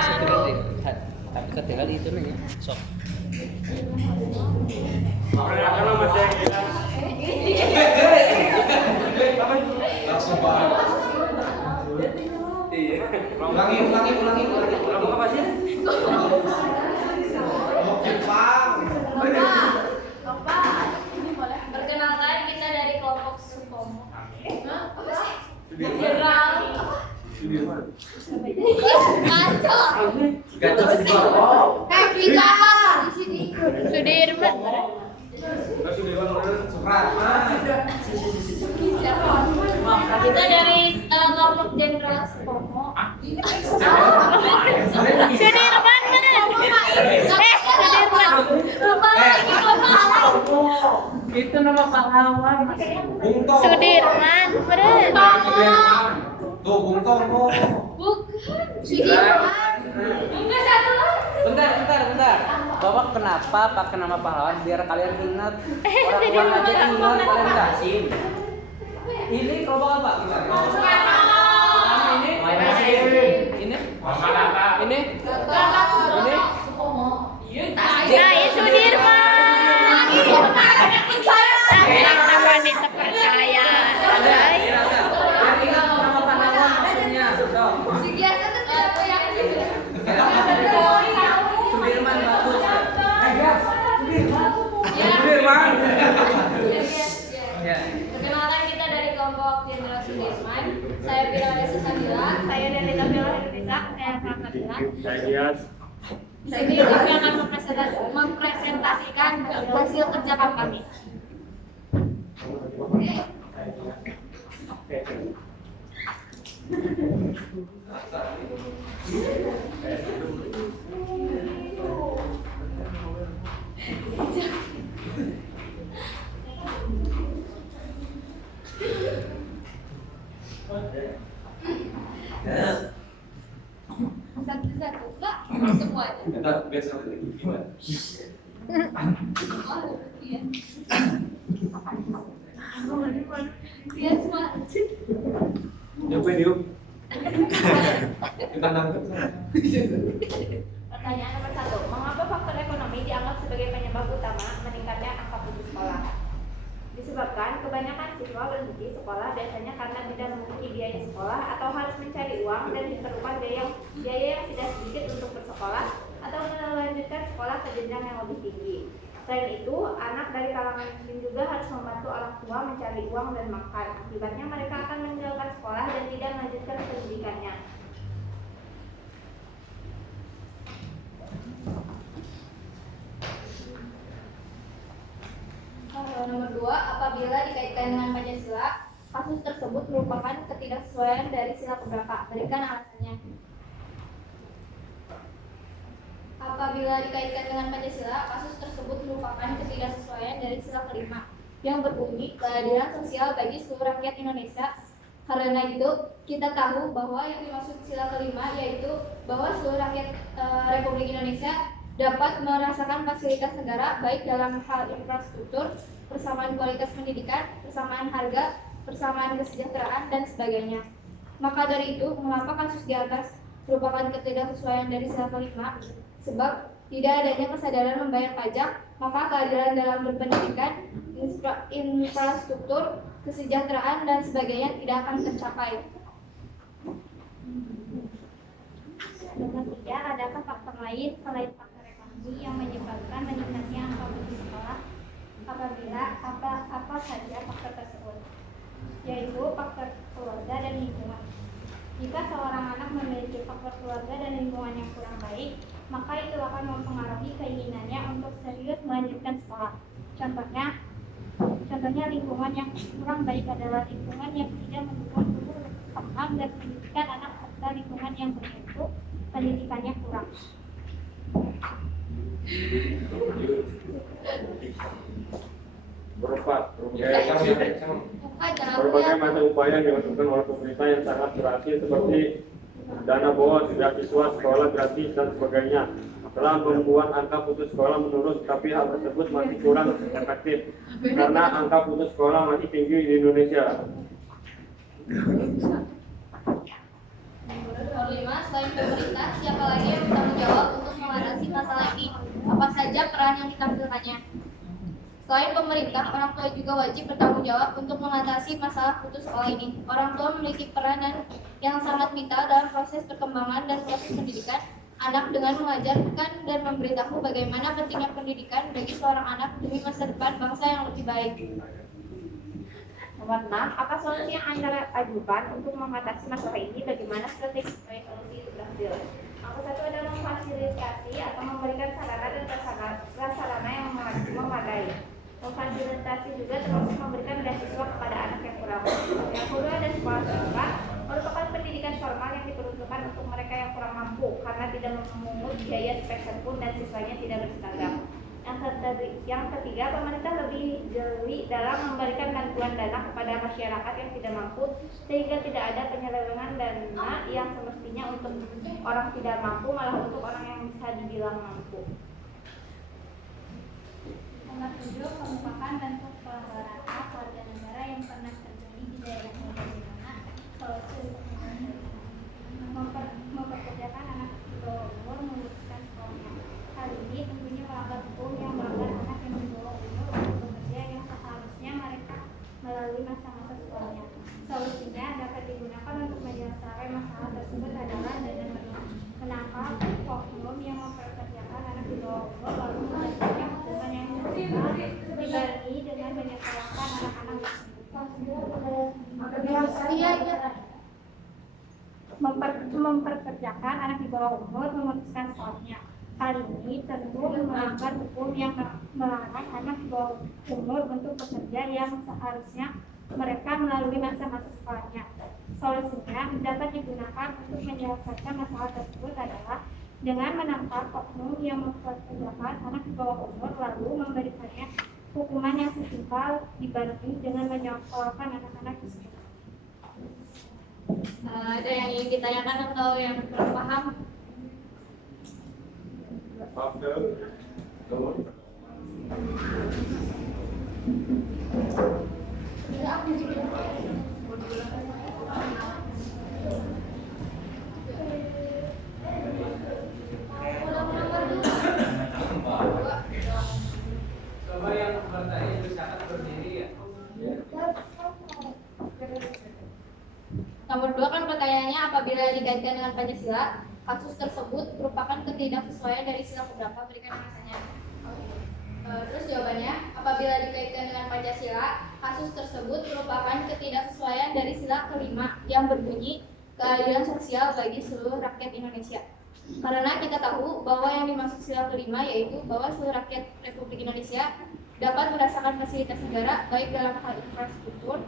security. Tapi ketinggalan itu nih. Sok. Ulangi. Ngomong apa sih? Jepang. Bapak, perkenalkan kita dari kelompok Supomo. Jenderal. Gaco. Kita di sini. Sudirman. Kita dari kelompok Jenderal Supomo. Sudirman mana? Sudirman. Itu nama pahlawan. Sudirman, bener. Tuh, Bung Tomo. Bukan. Sudirman. Enggak satu lagi. Bentar. Bapak kenapa pakai nama pahlawan biar kalian ingat? Orang-orang aja ingat kalian kasih. Ini kelompok apa? Ini? Ini? Nah, Sudirman. Apa nih terpercaya? Biar ingat nama pahlawan maksudnya. Sudirman bagus. Sudirman. Ya. Perkenalkan kita dari kelompok Jenderal Sudirman. Saya Pilar Susabila. Saya dari Tabela Indonesia. Saya Pramila. Saya Dias. Di sini kami akan mempresentasikan hasil kerja kami. Satu-satu, Mbak. Semuanya. Kita biasa gimana? Iya. Iya, semua. Nyobain yuk. Kita nangkep. Pertanyaan nomor 1. Mengapa faktor ekonomi dianggap sebagai penyebab utama meningkatnya angka putus sekolah? Disebabkan kebanyakan siswa berhenti sekolah biasanya karena tidak memiliki biaya sekolah atau harus mencari uang dan diperlukan biaya yang tidak sedikit untuk bersekolah atau melanjutkan sekolah ke jenjang yang lebih tinggi. Selain itu, anak dari kalangan miskin juga harus membantu orang tua mencari uang dan makan. Akibatnya mereka akan meninggalkan sekolah dan tidak melanjutkan pendidikannya. Nomor 2, apabila dikaitkan dengan Pancasila, kasus tersebut merupakan ketidaksesuaian dari sila keberapa? Berikan alasannya. Apabila dikaitkan dengan Pancasila, kasus tersebut merupakan ketidaksesuaian dari sila kelima yang berbunyi keadilan sosial bagi seluruh rakyat Indonesia. Karena itu, kita tahu bahwa yang dimaksud sila kelima yaitu bahwa seluruh rakyat Republik Indonesia dapat merasakan fasilitas negara baik dalam hal infrastruktur, persamaan kualitas pendidikan, persamaan harga, persamaan kesejahteraan, dan sebagainya. Maka dari itu, mengapa kasus di atas merupakan ketidaksesuaian dari sila kelima? Sebab tidak adanya kesadaran membayar pajak, maka keadilan dalam berpendidikan, infrastruktur, kesejahteraan, dan sebagainya tidak akan tercapai. Nomor 3, adakah faktor lain selain faktor ekonomi yang menyebabkan meningkatnya angka putus sekolah? Apabila apa saja faktor tersebut, yaitu faktor keluarga dan lingkungan. Jika seorang anak memiliki faktor keluarga dan lingkungan yang kurang baik, maka itu akan mempengaruhi keinginannya untuk serius melanjutkan sekolah. Contohnya lingkungan yang kurang baik adalah lingkungan yang tidak mendukung tumbuh kembang dan pendidikan anak serta lingkungan yang bermutu pendidikannya kurang. Berbagai macam upaya yang dilakukan oleh pemerintah yang sangat berhasil seperti dana bos, beasiswa, sekolah gratis dan sebagainya telah membuat angka putus sekolah menurun, tapi hal tersebut masih kurang efektif karena angka putus sekolah masih tinggi di Indonesia. Nomor 5, selain pemerintah, siapa lagi yang bertanggung jawab untuk mengatasi masalah ini? Apa saja peran yang ditampilkannya? Selain pemerintah, orang tua juga wajib bertanggung jawab untuk mengatasi masalah putus sekolah ini. Orang tua memiliki peranan yang sangat vital dalam proses perkembangan dan proses pendidikan anak dengan mengajarkan dan memberitahu bagaimana pentingnya pendidikan bagi seorang anak demi masa depan bangsa yang lebih baik. Nomor 6, apa solusi yang Anda ajukan untuk mengatasi masalah ini? Bagaimana strategi supaya solusi itu berhasil? Yang satu adalah memfasilitasi atau memberikan sarana dan prasarana yang memadai. Memfasilitasi juga termasuk memberikan beasiswa kepada anak yang kurang mampu. Yang kedua ada sekolah swasta, merupakan pendidikan formal yang diperuntukkan untuk mereka yang kurang mampu karena tidak memungut biaya sepeser pun dan siswanya tidak berseragam. Yang ketiga, pemerintah lebih jeli dalam memberikan bantuan dana kepada masyarakat yang tidak mampu sehingga tidak ada penyelewengan dana yang semestinya untuk orang tidak mampu malah untuk orang yang bisa dibilang mampu. Nomor 7, merupakan bentuk kolaborasi warga negara yang pernah terjadi di daerah di mana solusi memperkerjakan anak di bawah umur memutuskan sekolahnya. Hal ini tentunya melanggar hukum yang melanggar anak yang di bawah umur untuk bekerja yang seharusnya mereka melalui masa-masa sekolahnya. Solusinya dapat digunakan untuk menyelesaikan masalah tersebut adalah dengan menangkap oknum yang memperkerjakan anak di bawah umur lalu menjatuhkan hukuman yang dibarengi dengan menyekolahkan anak-anak memperkerjakan anak di bawah umur memutuskan sekolahnya. Hal ini tentu melanggar hukum yang melarang anak di bawah umur untuk bekerja yang seharusnya mereka melalui masa-masa sekolahnya. Solusinya dapat digunakan untuk menyelesaikan masalah tersebut adalah dengan menangkap oknum yang memperkerjakan anak di bawah umur lalu memberikannya hukuman yang setimpal dibarengi dengan menyekolahkan anak-anak tersebut. Ada yang ingin ditanyakan atau yang kurang paham? Coba yang bertanya silakan berdiri ya. Nomor 2 kan pertanyaannya, apabila dikaitkan dengan Pancasila, kasus tersebut merupakan ketidaksesuaian dari sila keberapa? Berikan alasannya. Terus jawabannya, apabila dikaitkan dengan Pancasila, kasus tersebut merupakan ketidaksesuaian dari sila kelima yang berbunyi keadilan sosial bagi seluruh rakyat Indonesia. Karena kita tahu bahwa yang dimaksud sila kelima yaitu bahwa seluruh rakyat Republik Indonesia dapat merasakan fasilitas negara baik dalam hal infrastruktur,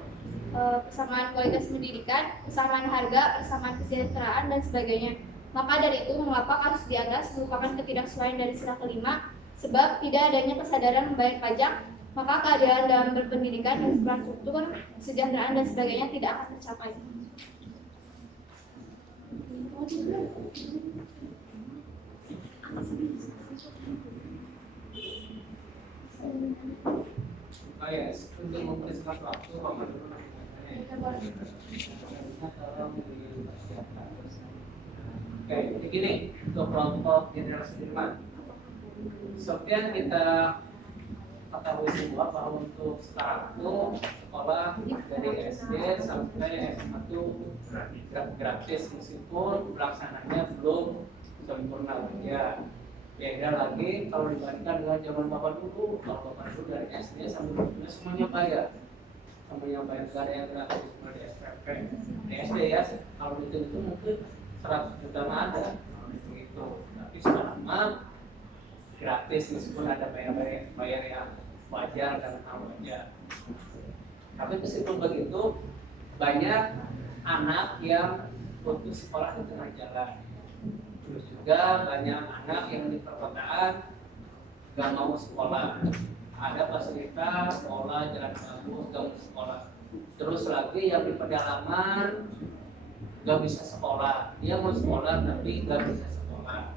kesamaan kualitas pendidikan, kesamaan harga, kesamaan kesejahteraan, dan sebagainya. Maka dari itu, mengapa kasus di atas merupakan ketidaksesuaian dari sila kelima? Sebab tidak adanya kesadaran membayar pajak, maka keadilan dalam berpendidikan, infrastruktur, kesejahteraan, dan sebagainya tidak akan tercapai. Oh ya, untuk mempercepat waktu, Bapak dulu. Oke, begini untuk kelompok generasi Sudirman. Seperti yang kita ketahui semua bahwa untuk sekarang itu sekolah dari SD sampai SMA itu gratis meskipun pelaksananya belum sempurna ya. Beda lagi kalau dibandingkan dengan zaman Bapak dulu, kalau Bapak dulu dari SD sampai lulus semuanya bayar. Semuanya bayar, negara yang gratis cuma di SPP. Di SD ya, kalau itu mungkin 100 juta mah ada gitu. Tapi sekarang mah gratis meskipun ada bayar yang wajar dan wajar. Tapi meskipun begitu, banyak anak yang putus sekolah di tengah jalan. Terus juga banyak anak yang di perkotaan gak mau sekolah. Ada fasilitas sekolah jalan bagus, gak mau sekolah. Terus lagi yang di pedalaman gak bisa sekolah. Dia mau sekolah tapi gak bisa sekolah.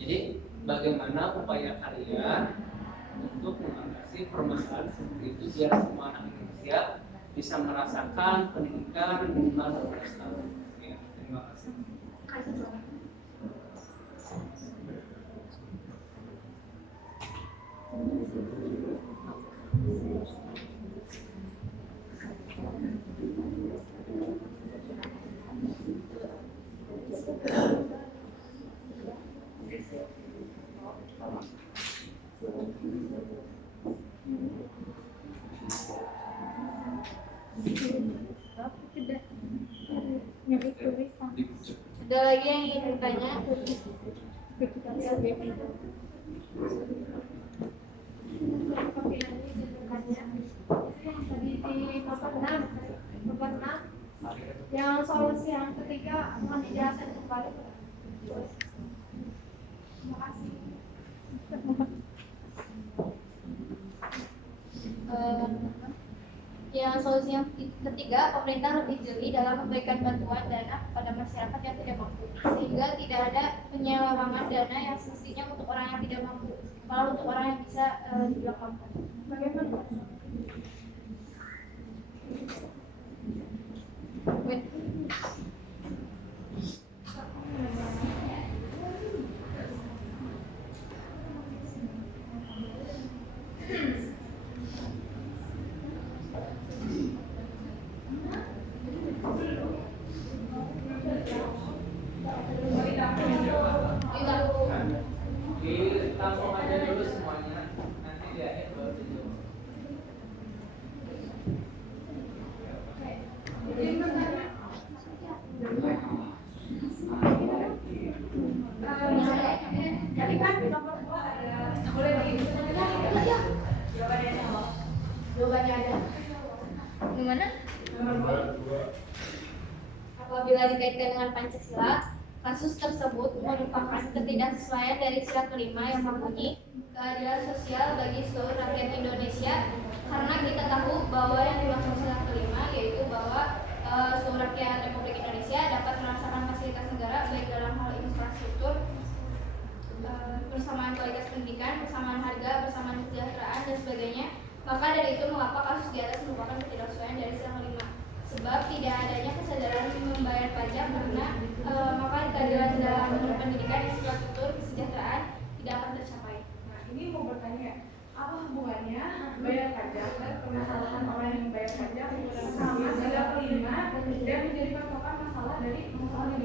Jadi bagaimana upaya kalian untuk mengatasi permasalahan seperti itu biar semua anak Indonesia bisa merasakan pendidikan minimal 12 tahun. Ya, terima kasih. Ada lagi yang ingin bertanya? Tadi di papan 6, yang solusi yang ketiga akan dijelaskan kembali. Terima kasih. Yang solusi yang ketiga, pemerintah lebih jeli dalam memberikan bantuan dana kepada masyarakat yang tidak mampu, sehingga tidak ada penyelewengan dana yang semestinya untuk orang yang tidak mampu, malah untuk orang yang bisa dibilang mampu. Bagaimana? Wait. Langsung aja dulu semuanya, nanti di akhir baru dijawab. Jadi kan nomor 2 ada boleh jawabannya ada. Gimana? Nomor 2. Apabila dikaitkan dengan Pancasila, kasus tersebut merupakan ketidaksesuaian dari sila kelima yang berbunyi keadilan sosial bagi seluruh rakyat Indonesia, karena kita tahu bahwa yang dimaksud sila kelima yaitu bahwa seluruh rakyat Republik Indonesia dapat merasakan fasilitas negara baik dalam hal infrastruktur, persamaan kualitas pendidikan, persamaan harga, persamaan kesejahteraan dan sebagainya. Maka dari itu mengapa kasus di atas merupakan ketidaksesuaian dari sila kelima? Sebab tidak adanya kesadaran membayar pajak karena maka keadilan dalam pendidikan, infrastruktur, kesejahteraan tidak akan tercapai. Nah, ini mau bertanya, apa hubungannya bayar pajak dan permasalahan orang yang membayar pajak sama sila kelima dan menjadi patokan masalah dari masalah yang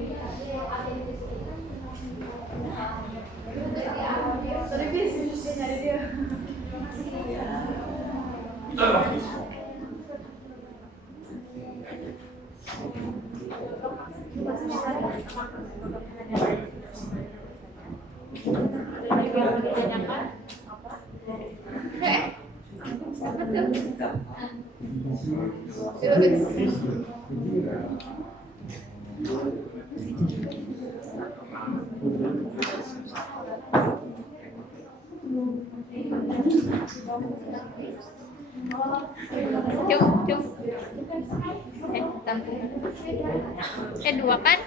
Dua kan?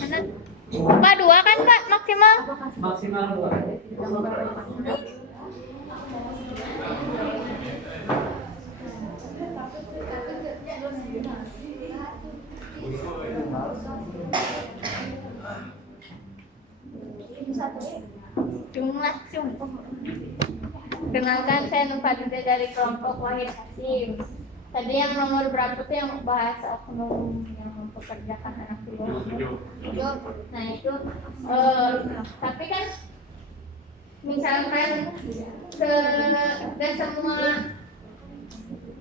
Mana? Pak, dua kan Pak maksimal? Maksimal 2. Jumlah Dengarkan, saya Nufadida dari kelompok Wahid Hasim. Tadi yang nomor berapa tuh yang bahas oknum yang mempekerjakan anak itu? Nah itu, tapi kan misalkan dan semua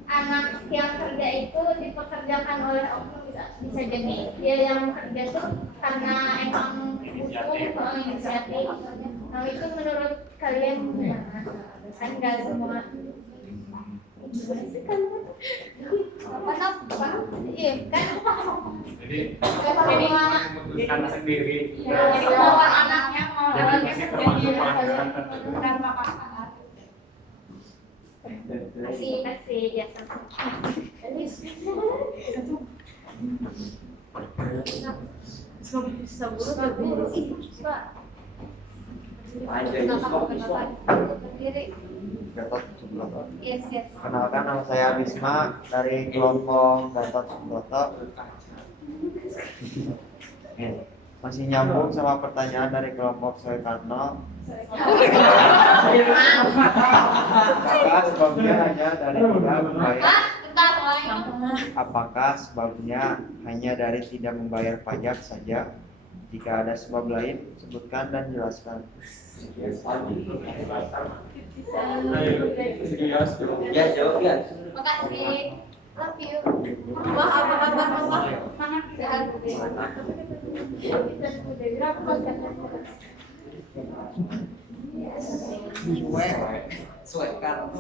anak yang kerja itu dipekerjakan oleh oknum, bisa jadi dia yang kerja tuh karena emang butuh inisiatif. Nah itu menurut kalian gimana? Kan nggak semua apa? Iya kan? Jadi Jadi sendiri. jadi kalau anaknya mau Jadi masih termasuk karena pasangan. Kasih biasa. Gatot Subroto. Yes. Kenalkan, nama saya Bisma dari kelompok Gatot Subroto. Masih nyambung sama pertanyaan dari kelompok Soekarno. Apakah sebabnya hanya dari tidak membayar pajak saja? Jika ada sebab lain, sebutkan dan jelaskan. Makasih. Love you. Wah, apa kabar Mama? Semangat sehat. Suekan.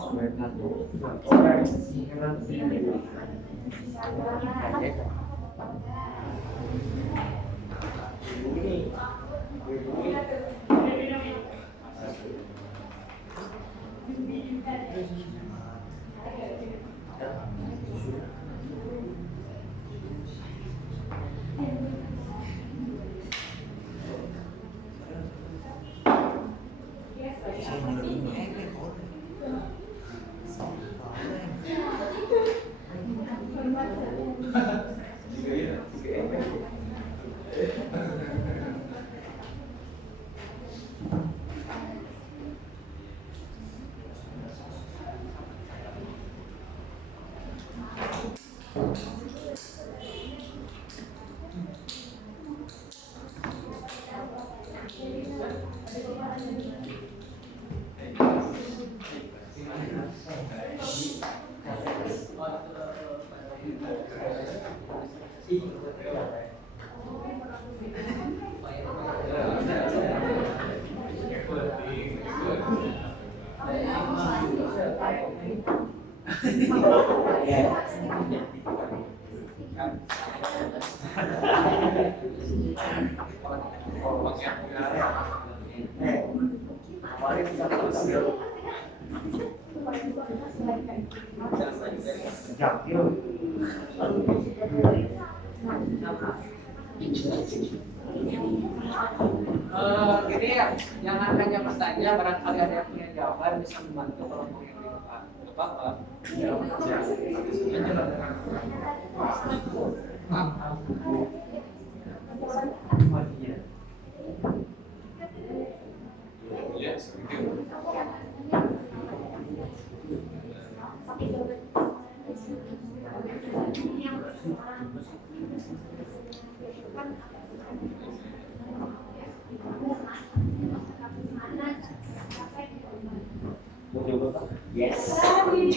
Gini ya, jangan hanya bertanya, barangkali ada yang punya jawaban bisa membantu kelompok yang di depan. Gak apa-apa. Iya, seperti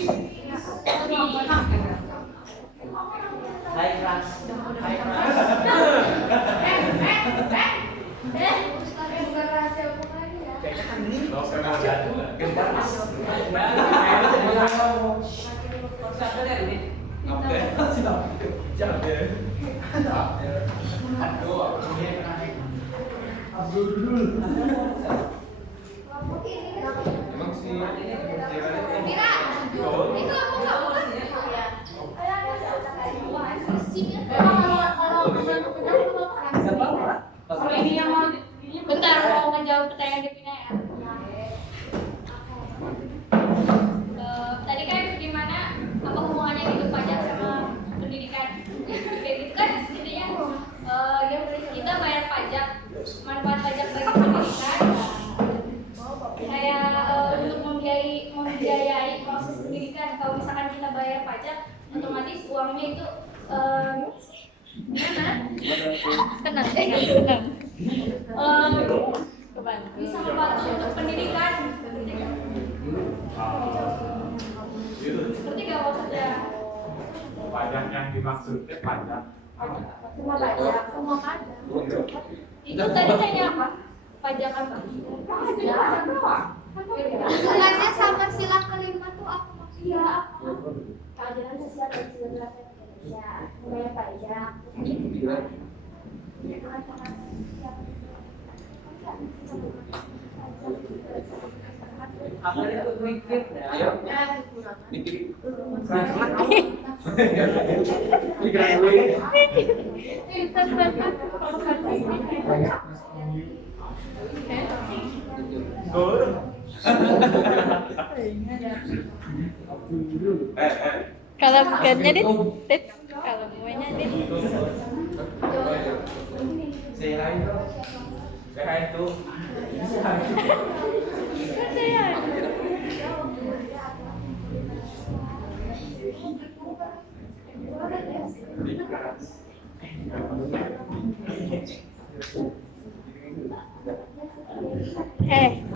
emang sih Bentar, mau ngejawab pertanyaan Devina ya. Tadi kan gimana apa hubungannya hidup pajak sama pendidikan? Kayak gitu kan intinya kita bayar pajak, manfaat pajak bagi pendidikan kayak untuk membiayai proses pendidikan. Kalau misalkan kita bayar pajak, otomatis uangnya itu gimana? Tenang. Bisa membantu untuk pendidikan. Seperti gak maksudnya? pajak yang dimaksudnya pajak Semua pajak. Itu tadi tanya apa? Pajak apa? Hubungannya sama sila kelima tuh apa maksudnya? Keadilan sosial dan demokrasi Indonesia. Membayar pajak. Apa itu mikir ya? Kalau bukannya dit, kalau semuanya dit. saya itu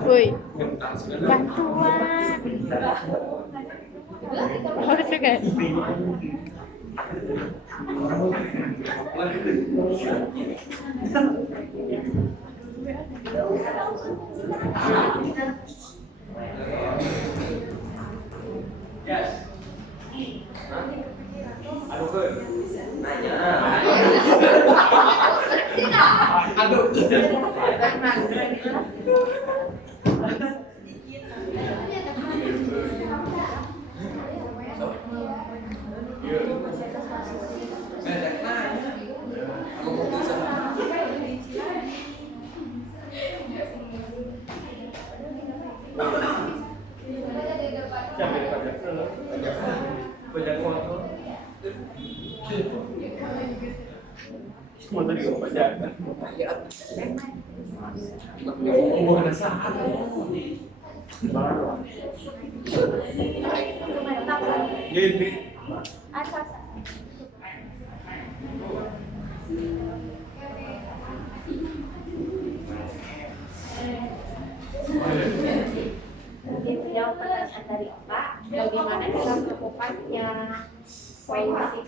Woi, bantuan. Harus kayak Yes. Aduh, ke. Aduh. Banyak kontrol. Semua tadi gua bacakan. Oh, ada saat. Gini. Jadi jawab pertanyaan dari Oka, bagaimana cara melakukannya poin masih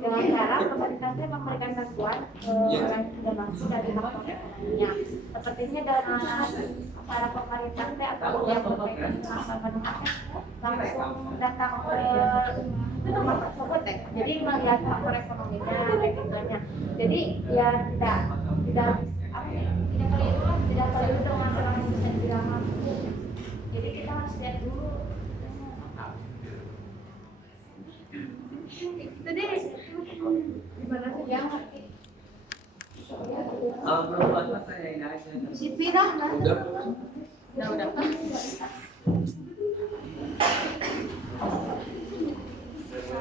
dengan cara pemerintah memberikan bantuan ke orang yang sudah mampu dari hak ekonominya. Sepertinya dalam para pemerintah atau yang langsung datang ke tempat tersebut ya. Jadi melihat faktor ekonominya, resikonya. Jadi ya tidak keliru dengan masalah yang bisa tidak mampu. Jadi kita harus lihat dulu. Jadi gimana sih yang ngerti? Belum buat saya ini aja. Si Pira kan? Udah. Udah.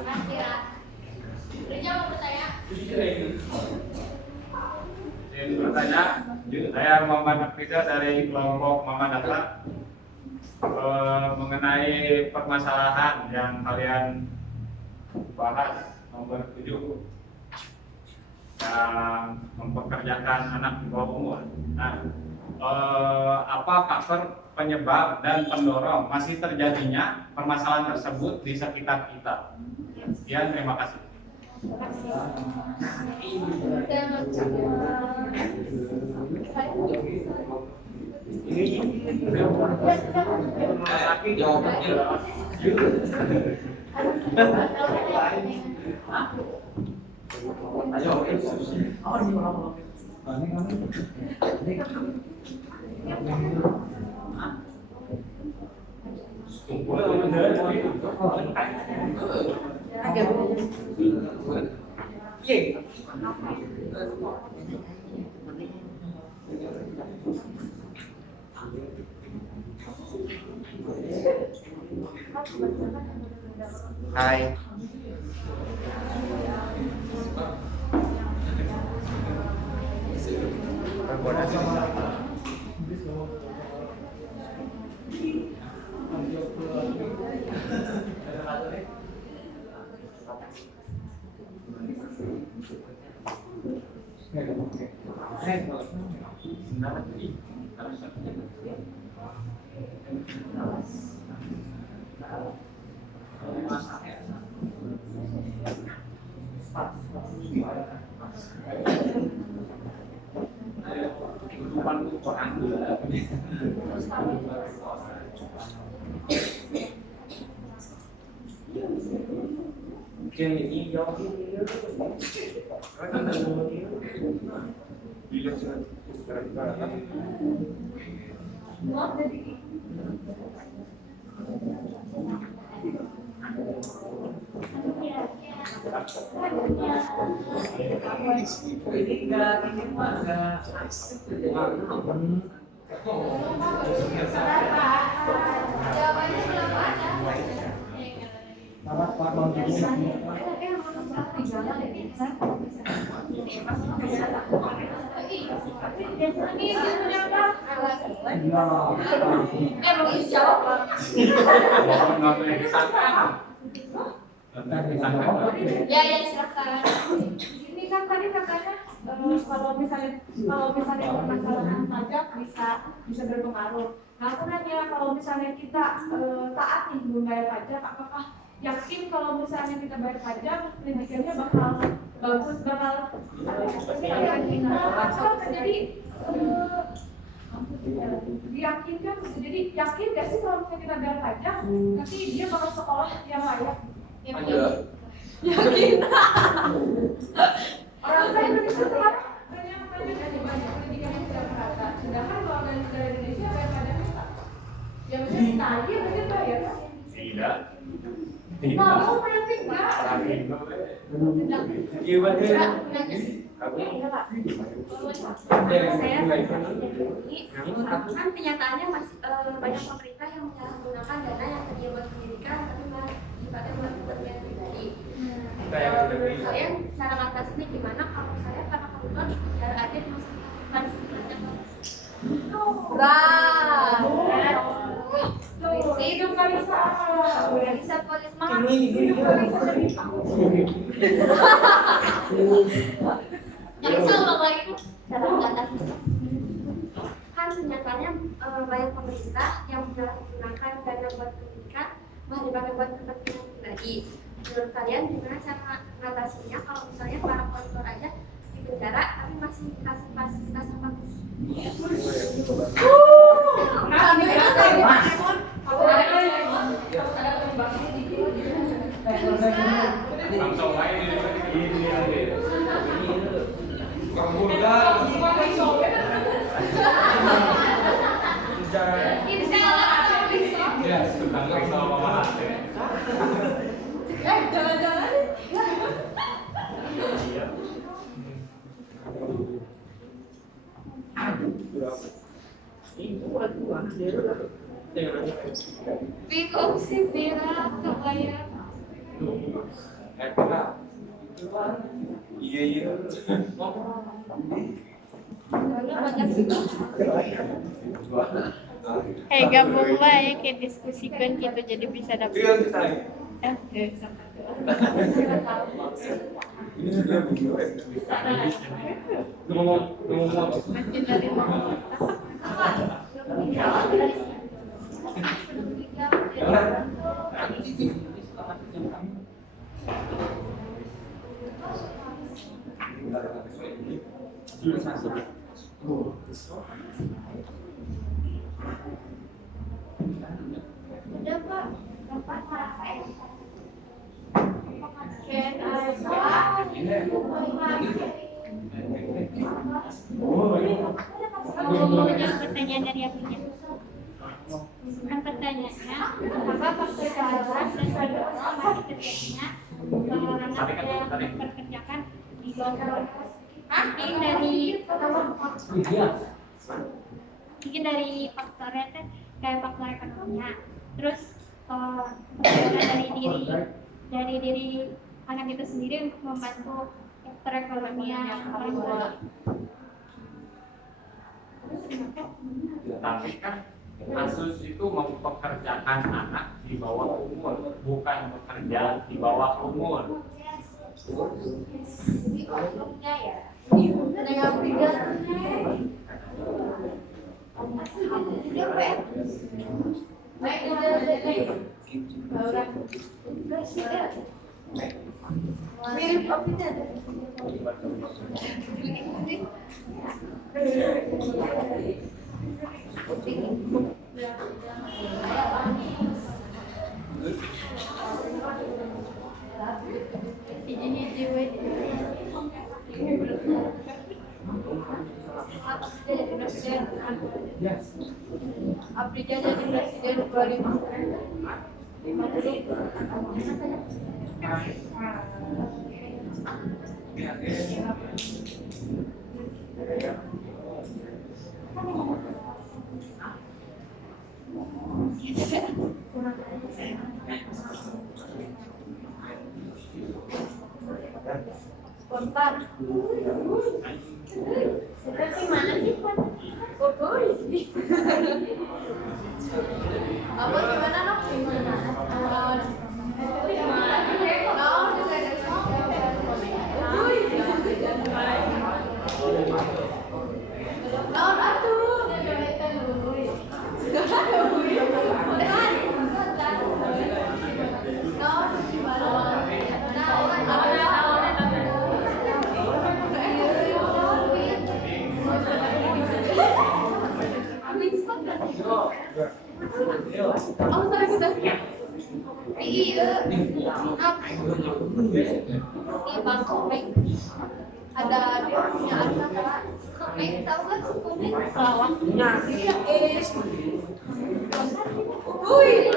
Makasih ya. Rija mau bertanya? Izin bertanya, saya Muhammad Nafisa dari kelompok Mama Data mengenai permasalahan yang kalian bahas nomor 7 yang mempekerjakan anak di bawah umur. Nah, apa faktor penyebab dan pendorong masih terjadinya permasalahan tersebut di sekitar kita? Sekian, terima kasih. Sakit jawabannya. Ayo, Hai. Jawabannya belum ada. Mau jawab. Ya silakan. Ini kan tadi katanya kalau misalnya permasalahan pajak bisa berpengaruh. Nah, aku nanya kalau misalnya kita taat nih membayar pajak, apakah yakin kalau misalnya kita bayar pajak pendidikannya bakal bagus, bakal jadi diyakinkan, jadi yakin gak sih kalau misalnya kita bayar pajak nanti dia bakal sekolah yang layak? Yakin. Orang saya Indonesia sekarang banyak pendidikan yang tidak merata, sedangkan kalau dari negara Indonesia bayar pajak kita ya bisa ditagih berarti bayar kan? Tidak. Mau berarti enggak? Kan kenyataannya masih banyak pemerintah yang menyalahgunakan dana yang tadinya buat pendidikan tapi malah dipakai buat kepentingan pribadi. Menurut kalian cara mengatasinya gimana kalau saya karena kebetulan negara adik masih harus belajar. Hidup Kalisa. Udah bisa polis semangat. Hidup Kalisa jadi Kalisa ulang lagi cara mengatasi. Kan kenyataannya banyak pemerintah yang menyalahgunakan dana buat pendidikan malah dipakai buat kepentingan pribadi. Menurut kalian gimana cara mengatasinya kalau misalnya para koruptor aja di penjara tapi masih kasih fasilitas yang bagus? Langsung main ini Ini salah bisa. ya sedang risau mama jalan-jalan. Bingung sih Vira kebayang. iya Gabung baik kayak diskusikan gitu jadi bisa dapat. Makin dari Udah Pak, Bapak saya. Menjawab pertanyaan dari apinya. Kan pertanyaannya, apakah faktor kehadiran dan kondisi terjadinya pengurangan yang memperkerjakan di bawah mungkin dari faktornya kan kayak faktor ekonominya, terus dari diri anak itu sendiri untuk membantu perekonomian orang tua. tapi kan kasus itu mempekerjakan anak di bawah umur, bukan bekerja di bawah umur. Di oknumnya ya. Dengan pidato. Baik, mirip opini. Abdi jadi presiden 2050. Spontan. Seperti mana sih Pak? Apa gimana nok? Gimana? Naon atuh? Oh, betul. Iya. Di Bang Komeng. Ada dia punya acara Komeng, tahu kan Komeng? Pelawak. Iya, Wih.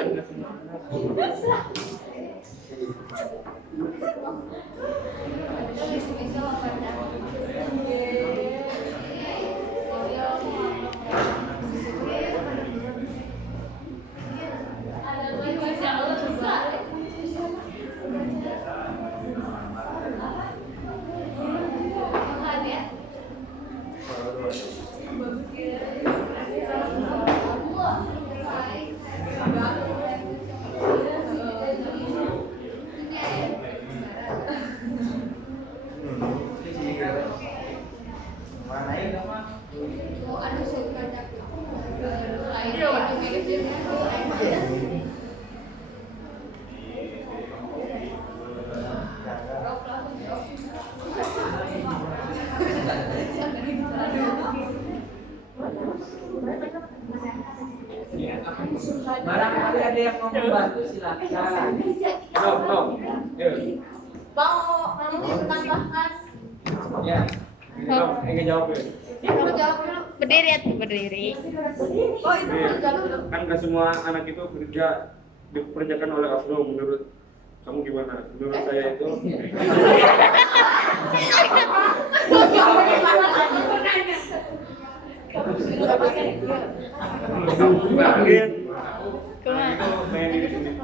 Barangkali ada yang mau membantu silakan. Mau menambahkan? Ya. Ingin jawab ya? Mau jawab dulu. Berdiri ya, berdiri. Oh, itu mau jawab dulu. Kan gak semua anak itu dikerjakan oleh oknum. Menurut kamu gimana? Menurut saya itu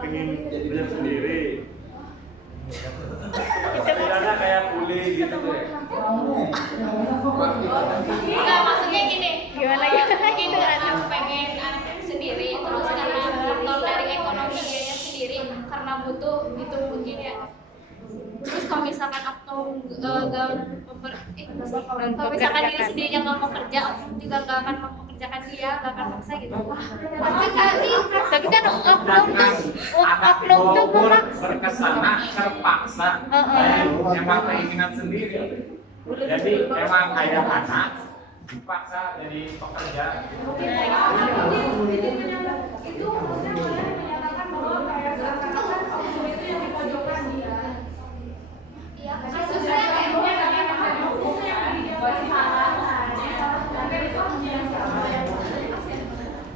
pengen jadi sendiri. Karena kayak kuli gitu deh. Enggak, maksudnya gini. Gimana gitu Karena pengen anaknya sendiri, terus karena faktor dari ekonomi dianya sendiri, karena butuh gitu mungkin ya. Terus kalau misalkan oknum kalau misalkan diri sendirinya nggak mau kerja, oknum juga nggak akan mempekerjakan dia, nggak akan maksa gitu. tapi kan oknum tuh memang berkesana terpaksa emang keinginan sendiri. Jadi emang kayak anak dipaksa jadi pekerja. Itu maksudnya kalian menyatakan bahwa kayak seakan-akan oknum itu yang dipojokkan dia. Iya, maksudnya kayak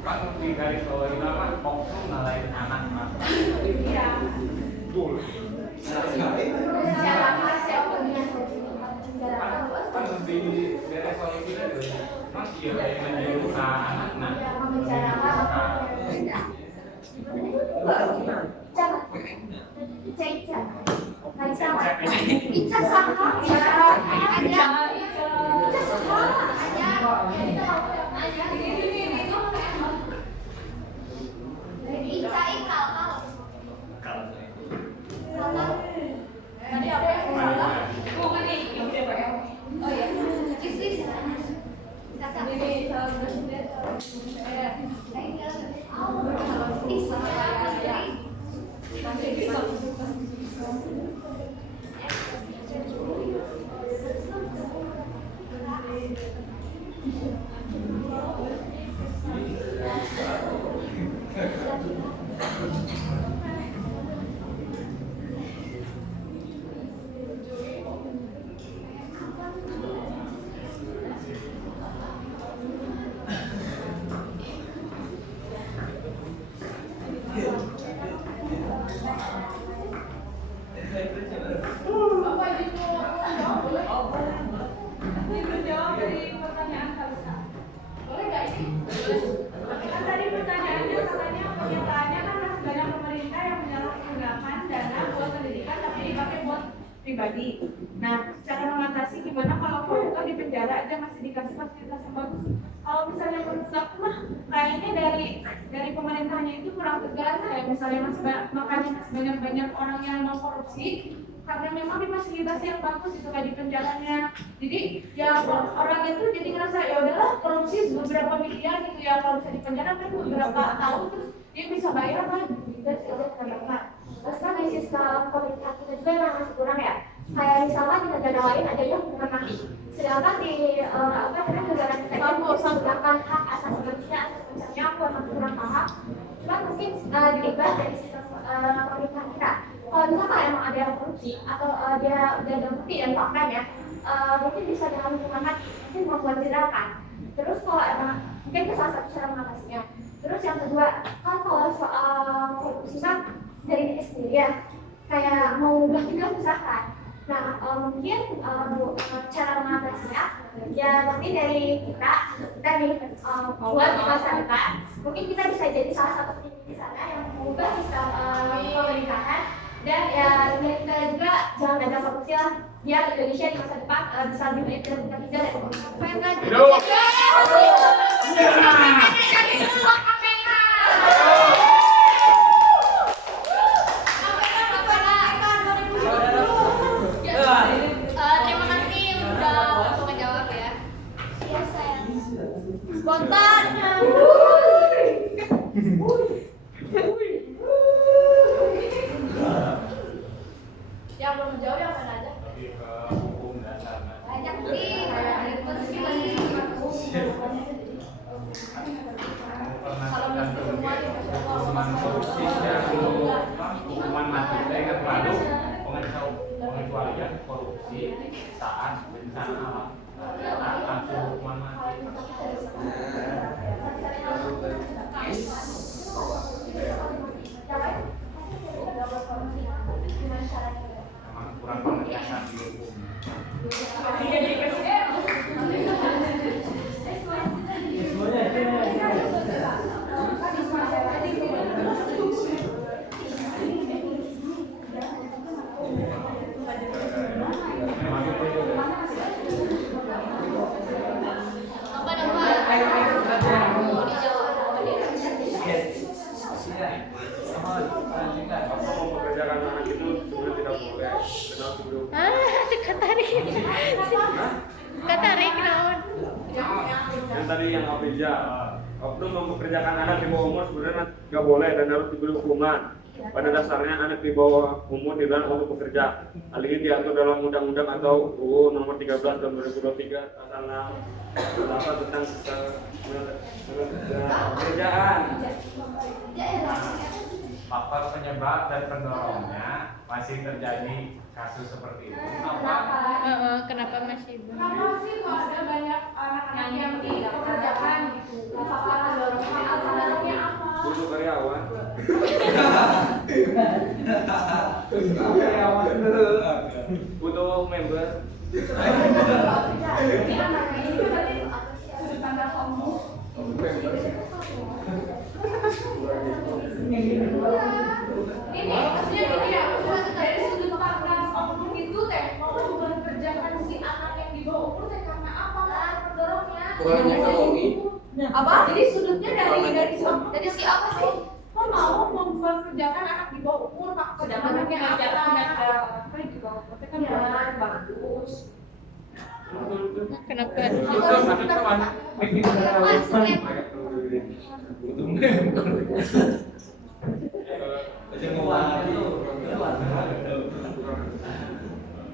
Kan di garis bawah ini mah oknum ngalahin anak mah. Betul. Kan lebih dari solusinya dari mas iya kayak menjadi usaha anak nah. Pribadi. Nah, cara mengatasi gimana kalau koruptor di penjara aja masih dikasih fasilitas yang bagus. Kalau misalnya menurut aku mah kayaknya dari pemerintahnya itu kurang tegas ya. Misalnya makanya masih banyak orang yang mau korupsi karena memang di fasilitas yang bagus itu kayak di penjaranya. Jadi ya orang itu jadi ngerasa ya udahlah korupsi beberapa miliar gitu ya, kalau bisa di penjara kan beberapa tahun terus dia bisa bayar kan. Terus kan di sistem pemerintah kita juga memang masih kurang ya. Kayak misalnya di negara lain ada yang hukuman mati, sedangkan di negara kita itu menggunakan hak asasi manusia, asas manusianya aku akan kurang paham. Cuma mungkin diubah dari sistem pemerintahan kita. Kalau misalkan emang ada yang korupsi atau dia udah ada bukti dan faktanya, mungkin bisa dengan hukuman mati, mungkin membuat tindakan. Terus kalau emang mungkin itu salah satu cara mengatasinya. Terus yang kedua, kan kalau soal korupsi kan dari diri sendiri ya, kayak mau ubah juga misalkan. Nah, mungkin cara mengatasinya ya mungkin dari kita nih buat di masyarakat, mungkin kita bisa jadi salah satu pemimpin di sana yang mengubah sistem pemerintahan dan ya kita juga jangan ada korupsi lah, biar Indonesia di masa depan bisa lebih baik dan kita bisa dari korupsi. Terima kasih udah waktu menjawab ya. Iya sayang. Spontan. Yang belum menjawab yang mana aja? Lebih ke hukum dasar. Banyak nih. Pernah terjadi hukuman korupsi dan hukuman mati. Saya ingat lalu pengecualian korupsi saat bencana alam atau hukuman mati. Memang kurang penegasan di hukum. Apa nama? Mau dijawab. Apa mempekerjakan anak itu sebenarnya tidak boleh kenal sebelum. Katarik naon? Yang tadi yang Abija, oknum mempekerjakan anak di bawah umur sebenarnya nggak boleh dan harus diberi hukuman. Pada dasarnya anak di bawah umur dilarang untuk bekerja. Hal ini diatur dalam Undang-Undang atau UU Nomor 13 Tahun 2023 Pasal 6 tentang pekerjaan. Faktor penyebab dan pendorongnya masih terjadi kasus seperti itu. Apa? Kenapa masih belum? Kenapa sih kok ada banyak anak-anak yang dipekerjakan gitu? Faktor pendorongnya apa? Butuh karyawan. Butuh member. Ini anaknya ini berarti sudut pandang kamu. Ini maksudnya gini ya, dari sudut pandang oknum itu teh mau mempekerjakan si anak yang di bawah umur teh karena apa? Pendorongnya? Apa? Jadi sudutnya dari si apa sih? Kok mau mempekerjakan anak di bawah umur? Sedangkan anaknya apa? Di bawah umur kan bagus. Kenapa?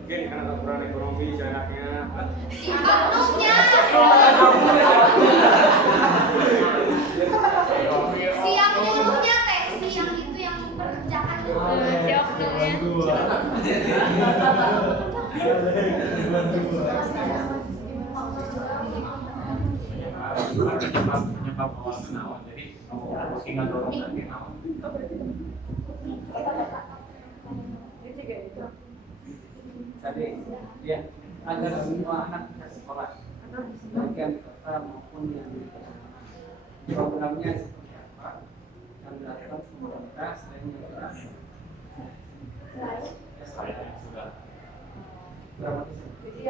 Mungkin karena kekurangan ekonomi si anaknya. Oknumnya. Si yang nyuruhnya teh, si yang itu yang mempekerjakan itu. Si oknumnya. Penyebab awal kenaon. Jadi mesti ngadorong lagi naon. Tadi ya agar semua anak bisa sekolah, baik yang peserta maupun yang programnya seperti apa yang dilakukan komunitas dan yang Sudah. berapa persen? Jadi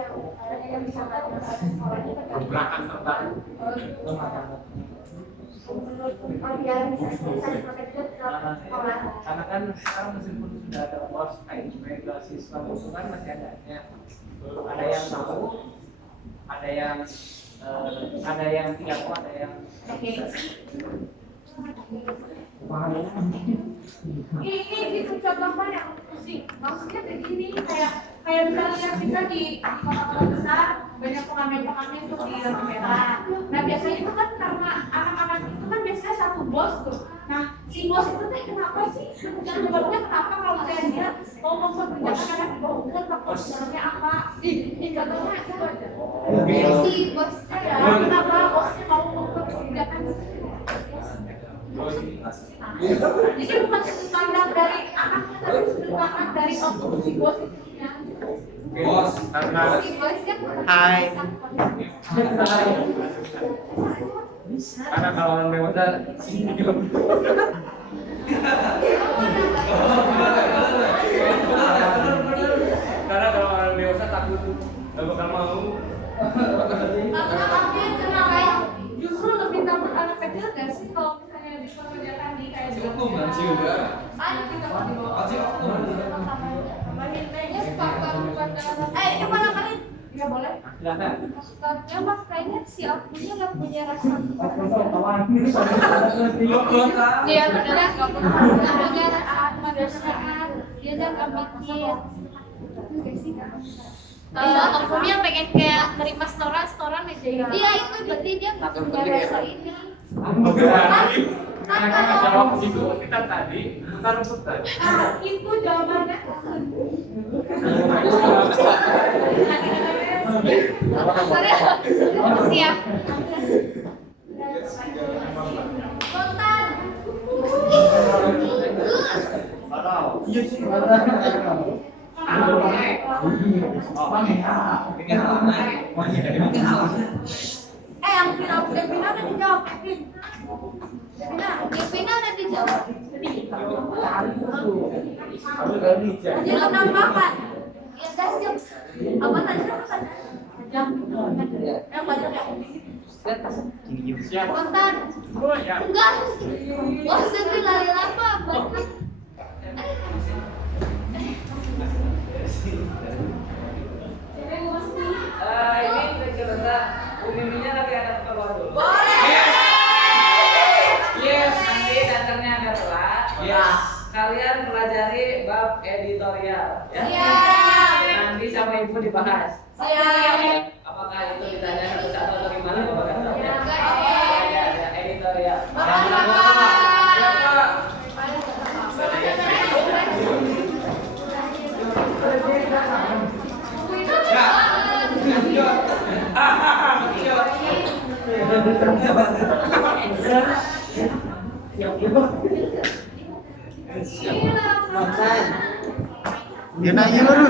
yang bisa melakukan sekolahnya Pergerakan terbaru. biar bisa dipakai juga ke sekolah. Karena kan sekarang meskipun sudah ada pos KIP beasiswa itu kan masih adanya. Ada yang mau, ada yang tidak mau, ada yang ini gitu contohnya yang pusing. Maksudnya begini kayak misalnya kita di kota-kota besar banyak pengamen-pengamen tuh di lampu merah. Nah biasanya itu kan karena anak-anak itu kan biasanya satu bos tuh. Nah si si bos itu teh kenapa sih? Dan jawabnya kenapa kalau misalnya dia mau memperkerjakan anak di bawah umur, faktor sebenarnya apa? Contohnya itu aja. Si bosnya ya. Kenapa bosnya mau memperkerjakan? Jadi bukan sudut pandang dari anaknya, tapi sudut pandang dari oknum si bos itu. Bos, karena Si bosnya Hai. karena kalau orang dewasa karena kalau orang dewasa takut nggak bakal mau. Karena mungkin kenapa justru lebih takut anak kecil gak sih kalau misalnya dipekerjakan di kayak di ada kita mau dibawa. kayaknya faktor pada Ini mana kalian? Nggak boleh. Silakan. faktornya mah kayaknya si akunya nggak punya rasa Iya benar. nggak punya rasa kemanusiaan, dia udah nggak mikir. Akunya pengen kayak nerima setoran aja ya. Iya itu berarti dia nggak punya rasa ini. Karena jawab itu kita tadi putar-putar. Itu jawabannya. Makasih ya. Kontan. Yang final udah dijawab, Kevin. Kevin udah dijawab. Jadi lo nambahkan. Ya das jam. Apa tadi apa? Yang banyak ya. Siap. Kontan. Oh ya. Enggak. Wah sedih lari apa? Ini kira-kira umumnya lagi ada keperluan dulu. Yes, nanti datangnya agak telat. Yes. Kalian pelajari bab editorial. Ya. Nanti sama ibu dibahas. Apakah itu ditanya satu-satu atau gimana? Bapak nggak tahu. Ya, editorial. Dia nanya baru.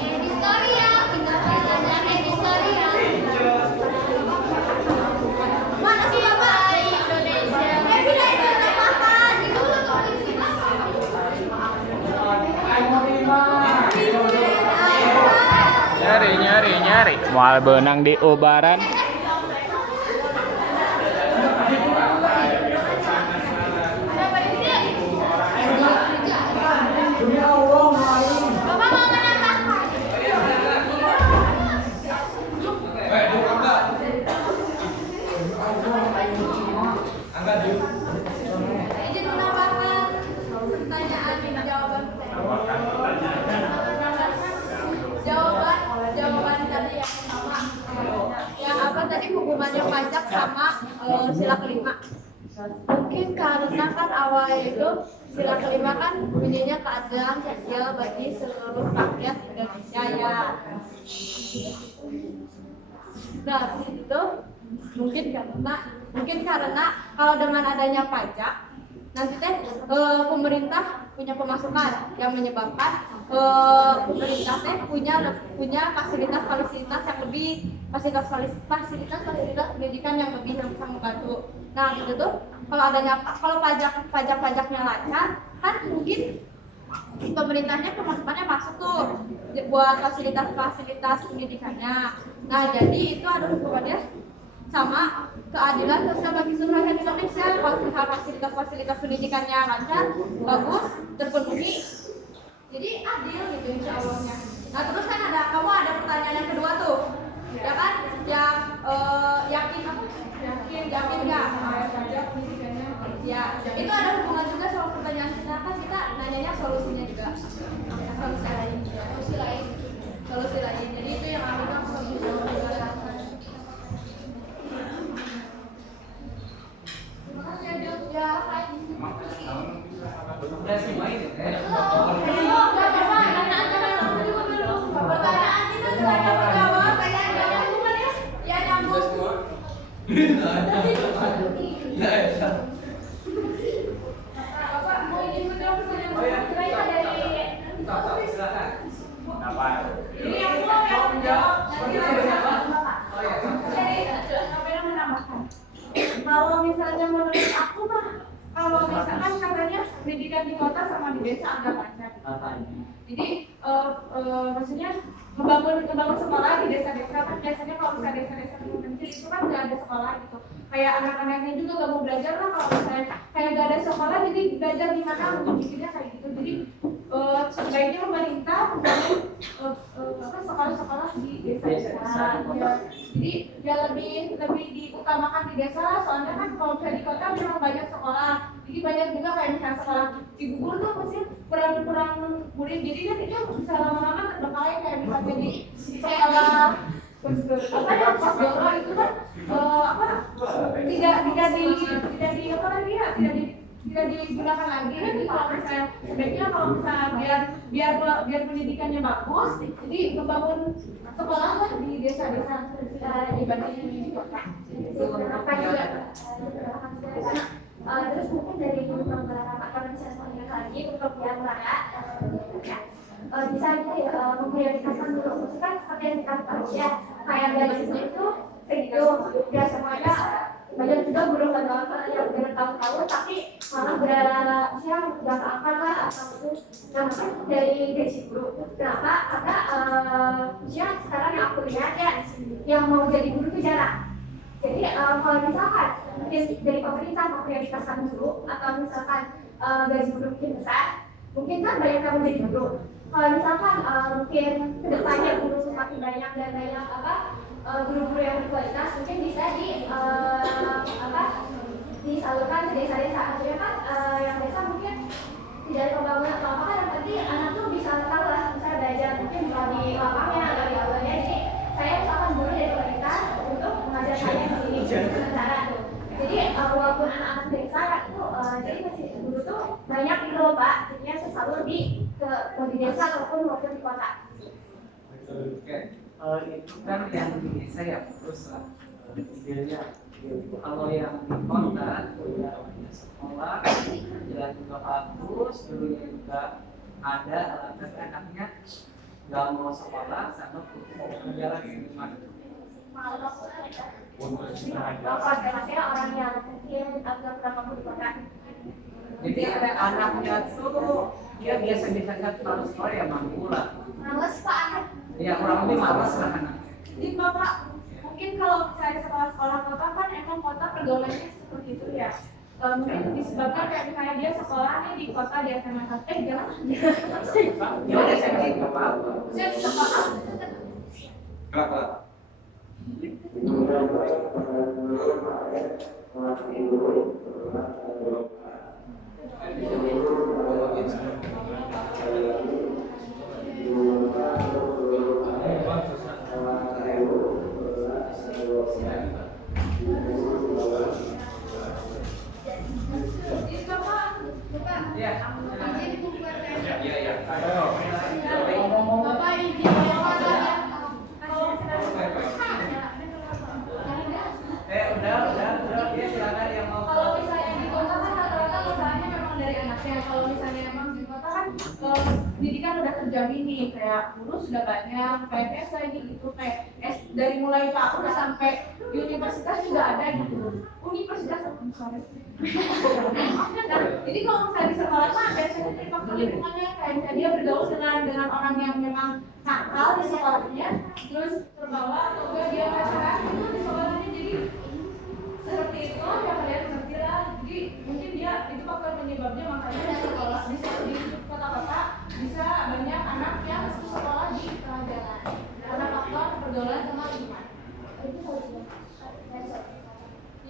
Editorial, tinggal belajar editorial. Mana sih Bapak? Indonesia. Kevin itu nambahkan. Itu udah tulis di mana? Nyari. Mual benang di ubaran. Bapak mau menambahkan? Izin menambahkan pertanyaan jawaban jawaban tadi yang pertama yang apa tadi hubungannya pajak sama sila kelima. Mungkin karena kan awalnya itu sila kelima kan bunyinya keadilan sosial bagi seluruh rakyat Indonesia ya. Nah itu mungkin karena kalau dengan adanya pajak nanti teh pemerintah punya pemasukan yang menyebabkan pemerintah teh punya fasilitas yang lebih fasilitas pendidikan yang lebih yang bisa membantu. Nah gitu tuh kalau pajaknya lancar kan mungkin pemerintahnya pemasukannya masuk tuh buat fasilitas pendidikannya. Nah jadi itu ada hubungannya sama keadilan sosial bagi seluruh rakyat Indonesia. Kalau fasilitas pendidikannya lancar, bagus, terpenuhi, jadi adil gitu insya Allahnya. Nah terus kan kamu ada pertanyaan yang kedua tuh, ya kan? Yang yakin nggak? Ya itu ada hubungan juga sama pertanyaan kita kan kita nanya banyak solusinya juga. Solusi lain. Jadi itu yang aku bilang. Udah sih main ya. Kalau misalnya menurut aku mah, kalau misalkan katanya pendidikan di kota sama di desa agak macam. Jadi maksudnya membangun sekolah di desa-desa kan biasanya kalau misalnya desa-desa kecil itu kan nggak ada sekolah gitu. Kayak anak-anaknya juga nggak mau belajar lah kalau misalnya kayak nggak ada sekolah, jadi belajar di mana bikinnya kayak gitu. Jadi sebaiknya pemerintah membangun sekolah-sekolah di desa-desa. Ya. Jadi ya lebih diutamakan di desa lah, soalnya kan kalau misalnya di kota memang banyak sekolah. Jadi banyak juga kayak misalnya sekolah di gugur tuh masih kurang murid. Jadi kan itu bisa lama-lama terbengkalai kayak misalnya di sekolah apa ya pas doro itu kan tidak digunakan lagi. Jadi kalau misalnya sebaiknya kalau misalnya biar pendidikannya bagus, jadi membangun sekolah lah di desa-desa dibanding di kota. Apa juga terus mungkin dari beberapa atau misalnya lagi untuk yang barat bisa memprioritaskan dulu. Kan seperti yang kita tahu ya, kayak gajinya itu segitu ya, semuanya banyak juga guru bapak yang bertahun-tahun tapi malah nggak akan lah atau itu dari gaji guru. Kenapa? Karena sekarang yang aku lihat ya, yang mau jadi guru itu jarang. Jadi kalau misalkan dari pemerintah memprioritaskan guru atau misalkan gaji guru mungkin besar, mungkin kan banyak yang menjadi guru. Kalau misalkan mungkin kedepannya guru semakin banyak dan banyak guru-guru yang berkualitas, mungkin bisa disalurkan ke desa-desa. Akhirnya kan yang desa mungkin tidak ada pembangunan atau apa kan, yang penting anak tuh bisa tahu lah, misalnya belajar mungkin di lapangnya atau di aulanya. Jadi saya misalkan guru dari pemerintah untuk mengajar saya di sementara tuh. Jadi walaupun anak-anak desa itu jadi masih guru tuh banyak gitu loh Pak. Jadinya tersalur di desa ataupun di kota. Oke, itu kan yang di desa ya terus lah idealnya. Kalau yang di kota punya sekolah, jalan juga bagus, dulunya juga ada, tapi anaknya nggak mau sekolah sama jalan yang gimana? Maksudnya orang yang mungkin agak kurang di kota. Jadi ada anaknya tuh dia biasa-biasa nggak terlalu sekolah ya mampu lah. Males Pak. Iya kurang lebih malas lah anaknya. Jadi Bapak mungkin kalau misalnya sekolah-sekolah kota kan emang kota pergaulannya seperti itu ya. Mungkin disebabkan kayak misalnya dia sekolah nih di kota di SMA 1, jangan. Ya udah saya nggak apa-apa. Saya di sekolah. Kenapa? Bapak izin udah dia silakan yang mau. Kalau misalnya di kota kan rata-rata usahanya memang dari anaknya. Kalau misalnya emang di kota kan pendidikan udah terjamin nih, kayak guru sudah banyak, PNS lagi gitu, kayak dari mulai PAUD sampai universitas juga ada gitu. Universitas sorry. Nah, jadi kalau misalnya di sekolah mah biasanya dari faktor lingkungannya kayak misalnya dia bergaul dengan orang yang memang nakal di sekolahnya, terus terbawa atau enggak dia pacaran itu di sekolahnya, jadi seperti itu ya kalian ngerti lah. Jadi mungkin dia itu faktor penyebabnya, makanya di sekolah di kota-kota bisa banyak anak yang sekolah di tengah jalan karena faktor pergaulan sama lingkungan. Itu solusinya.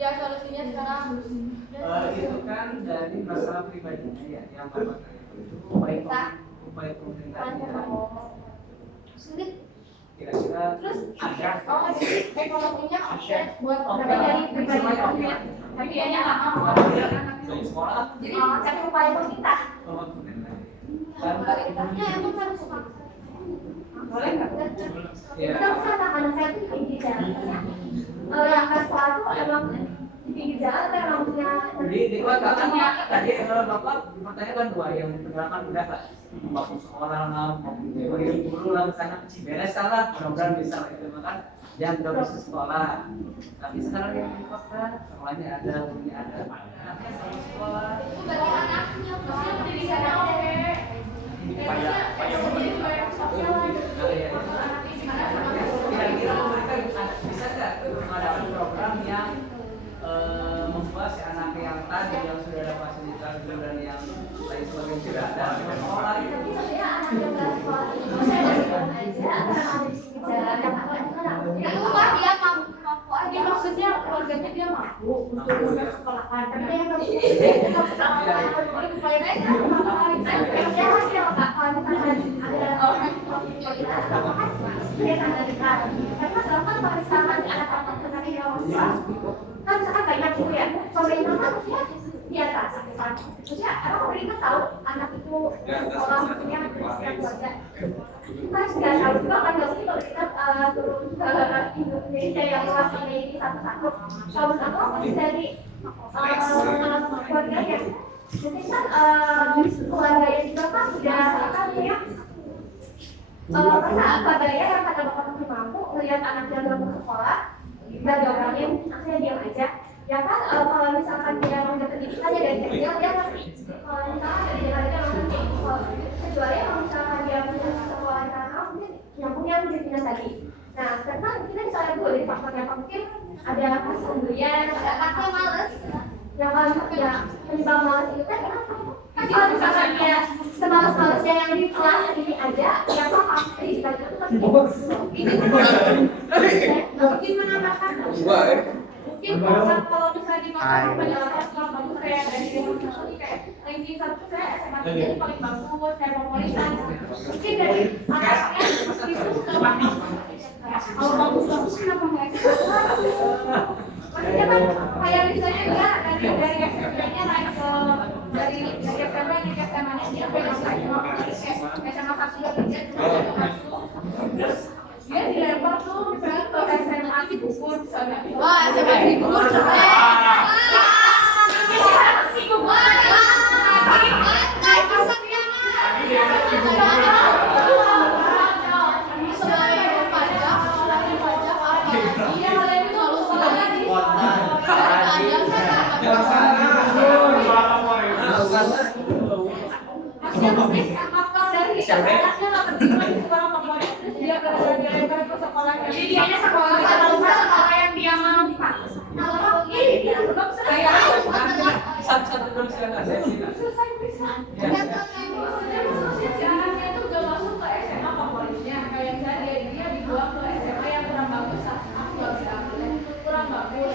Ya solusinya sekarang Itu kan dari masalah pribadinya ya yang bapak upaya pemerintah sulit. kira-kira Terus ada jadi ekonominya buat dari pribadi tapi dia nggak mau dari sekolah jadi cari upaya pemerintah. dan Pemerintahnya emang harus boleh nggak? ya Kita bisa anak-anak saya tuh pinggir jalan. Yang ke sekolah tuh emang di pinggir jalan atau emang punya jadi dikatakan tadi bapak dipertanyakan dua yang penerapan udah pak membangun sekolah lah membangun guru lah sana beres salah mudah-mudahan bisa itu makan yang udah bisa sekolah tapi sekarang yang di kota sekolahnya ada gurunya ada anaknya sama sekolah itu bagi anaknya maksudnya pendidikan deh. Kira-kira pemerintah bisa nggak mengadakan program yang membuat si anak yang tadi yang sudah ada fasilitas dan yang lain sebagainya sudah ada sekolah itu Tapi sebenarnya anak yang nggak sekolah itu saya dari mana aja atau ada di pinggir jalan yang itu kan dia mampu aja maksudnya keluarganya dia mampu untuk sekolahan tapi dia nggak bisa boleh bayar aja dia hasil nggak kalau misalnya ada orang dia kan dari kan karena selama pemeriksaan anak-anak tenaga yang kan misalkan banyak itu ya pemerintah kan maksudnya di atas maksudnya apa pemerintah tahu anak itu sekolah maksudnya setiap keluarga kan sudah tahu juga kan nggak mungkin kalau kita turun ke Indonesia yang luas ini satu-satu kalau satu masih dari keluarganya jadi kan keluarganya juga kan sudah kan ya masa keluarganya yang kata bapak masih mampu melihat anaknya nggak mau sekolah nggak dorongin maksudnya diam aja ya kan kalau misalkan dia mau pendidikannya dari kecil dia ngerti kalau misalkan dari jalan dia ngerti kecuali kalau misalkan dia punya sekolah karena mungkin yang punya dirinya tadi nah karena kita bisa lihat dulu dari faktornya mungkin ada kesendirian ada anaknya males yang kalau ya penyebab males itu kan kalau misalkan dia semalas-malasnya yang di kelas ini aja ya paham jadi kita itu kan mungkin menambahkan mungkin kalau misalnya dimakan penjelasan kurang bagus kayak dari demonstrasi kayak ranking 1 saya SMA 3 itu paling bagus kayak pemulihan mungkin dari anaknya itu kalau bagus-bagus kenapa nggak maksudnya kan kayak misalnya dia dari SMP-nya naik ke dari SMP naik ke SMA-nya dia pengen SMA 1 terus dia dilempar tuh misalnya ke SMA di Bogor misalnya wah SMA di Bogor jadi dia hanya sekolah sekolah yang dia mau pak satu dulu silakan selesai bisa anaknya itu udah masuk ke SMA favoritnya kayak misalnya dia dibuang ke SMA yang kurang bagus aku nggak bisa kurang bagus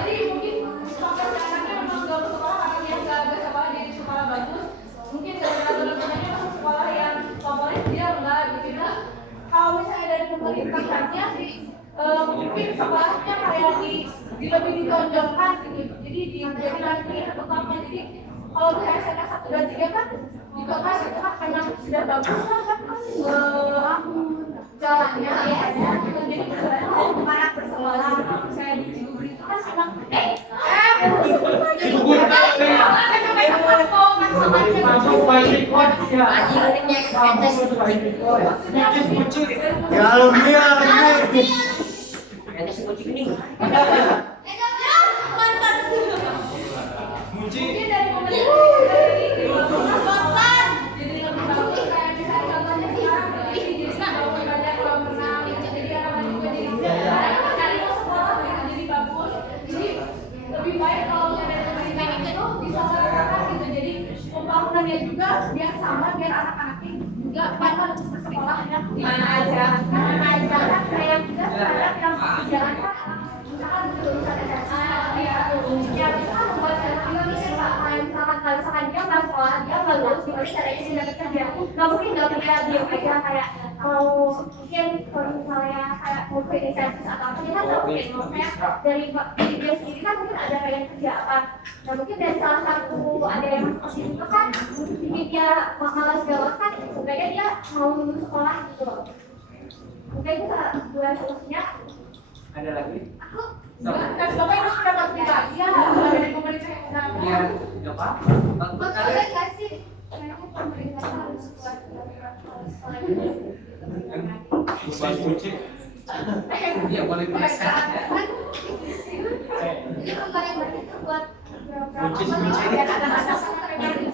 jadi mungkin faktor anaknya memang nggak sekolah karena dia nggak sekolah jadi sekolah bagus mungkin gara-gara teman-temannya masuk sekolah yang favorit dia enggak gitu nah kalau misalnya dari pemerintahnya sih mungkin sekolahnya kayak lebih ditonjolkan gitu jadi jadi nanti utama jadi kalau misalnya SMA 1 dan 3 kan di kota itu kan memang sudah bagus kan jalannya ya ada jadi anak bersekolah saya di Cibubur itu kan memang Kalau dia lagi mungkin dari pemerintah dari swasta jadi lebih bagus kayak misalnya contohnya sekarang jadi kalau banyak kolam renang jadi anak-anak juga jadi cari sekolah mereka jadi bagus jadi lebih baik kalau dari pemerintah itu bisa melakukan gitu jadi pembangunannya juga biar sama biar anak-anaknya juga banyak bersekolah mana aja kayak juga sekarang yang jalan kan misalkan misalnya SMA lulus gimana caranya sih dapat kerja? Nggak mungkin dong dia diam aja kayak mau mungkin kalau misalnya kayak mau ke insentif atau apa dia kan nggak mungkin maksudnya dari dia sendiri kan mungkin ada pengen kerja apa. Nah mungkin dari salah satu ada yang masuk ke situ kan bikin dia malas gawat kan sebenarnya dia mau lulus sekolah gitu loh. Mungkin itu bulan solusinya. Ada lagi? Aku Kan Bapak itu pendapat pribadi ya, dari pemerintah yang udah Iya, nggak apa-apa. Maksudnya nggak sih? Memang pemerintah harus buat sekolah ini. Bukan kunci. Iya, boleh biasa. Jadi pemerintah itu buat Kunci. biar anak-anak terjadi.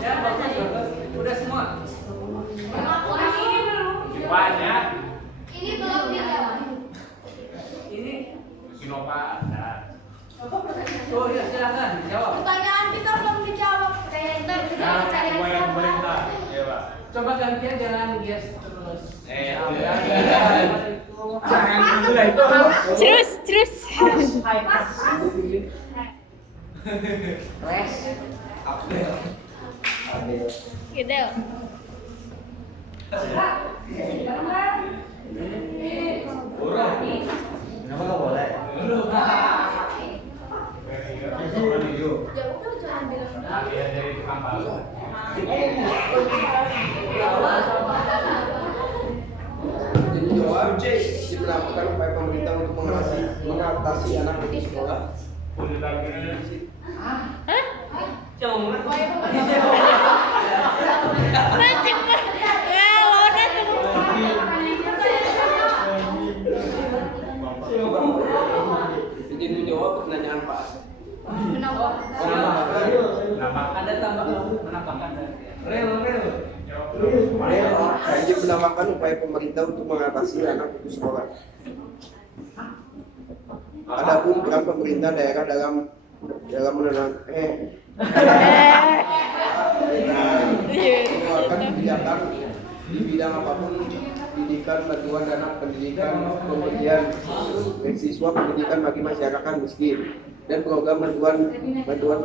Ya, bagus. Udah semua. Banyak. Ini belum dijawab. Ini Sinova ada. oh ya silakan jawab. pertanyaan kita belum dijawab. Nah, upaya pemerintah. Ya, Pak. Coba gantian jangan guess terus. Jangan dulu itu. Terus. Gitu. Kenapa nggak boleh? Ya udah jangan bilang. Nah, lihat dari tukang bakso. Jadi jawab C. Diberlakukan upaya pemerintah untuk mengatasi anak putus sekolah. Jadi menjawab pertanyaan Pak Asep. Kenapa? Nama Ada tambahan menambahkan rel. Izin menambahkan upaya pemerintah untuk mengatasi anak putus sekolah. Adapun peran pemerintah daerah dalam mengeluarkan kebijakan di bidang apapun, pendidikan, bantuan dana pendidikan, pemberian beasiswa pendidikan bagi masyarakat miskin, dan program bantuan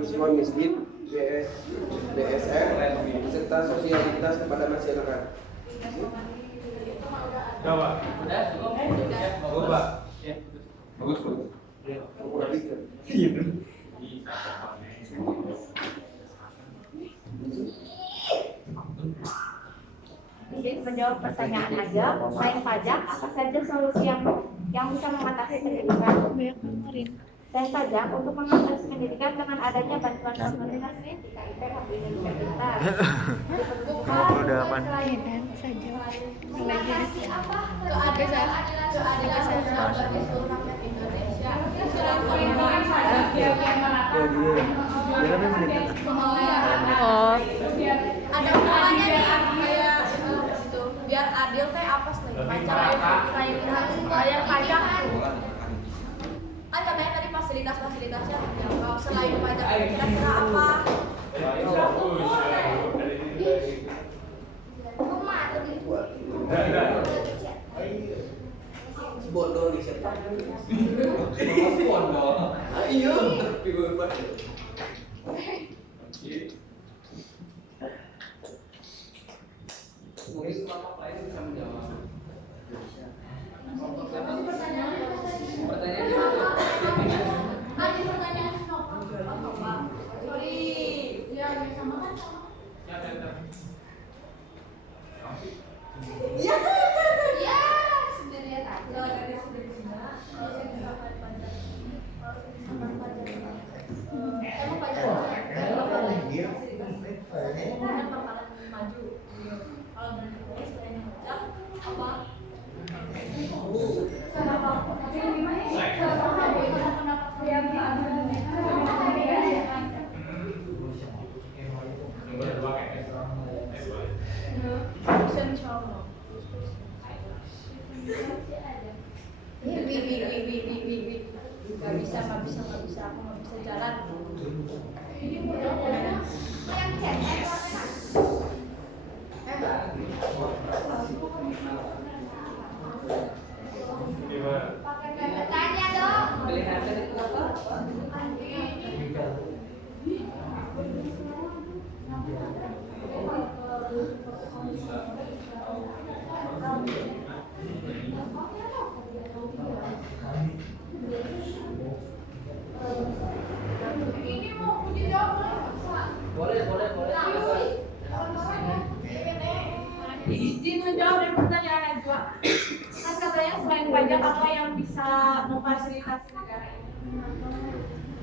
siswa miskin DSR serta sosialitas kepada masyarakat. Jawab. Udah cukup. Bagus, Pak. Ya. Bagus. Jadi menjawab pertanyaan aja, selain pajak, apa saja solusi yang bisa mengatasi pendidikan? Selain pajak, untuk mengatasi pendidikan dengan adanya bantuan pemerintah KIP Kartu Indonesia Pintar. Udah aman. Mengatasi apa? Keadilan sosial bagi seluruh rakyat Indonesia. Oh. Ada hubungannya nih kayak gitu. Biar adil teh apa selain pajak? Bayar pajak kan katanya tadi fasilitasnya terjangkau. Selain pajak kira-kira apa? Bodoh nih siapa? Bodoh. Ayo, Mungkin Bapak lain bisa menjawab. Pertanyaan Ada pertanyaan apa? Sorry. Ya, sama kan sama. Iya. Ya, sendirian aja. Gak bisa, aku gak bisa jalan. Tanya dong. kelihatan itu Boleh. Izin menjawab dari pertanyaan Najwa. Kan katanya selain pajak apa yang bisa memfasilitasi negara ini?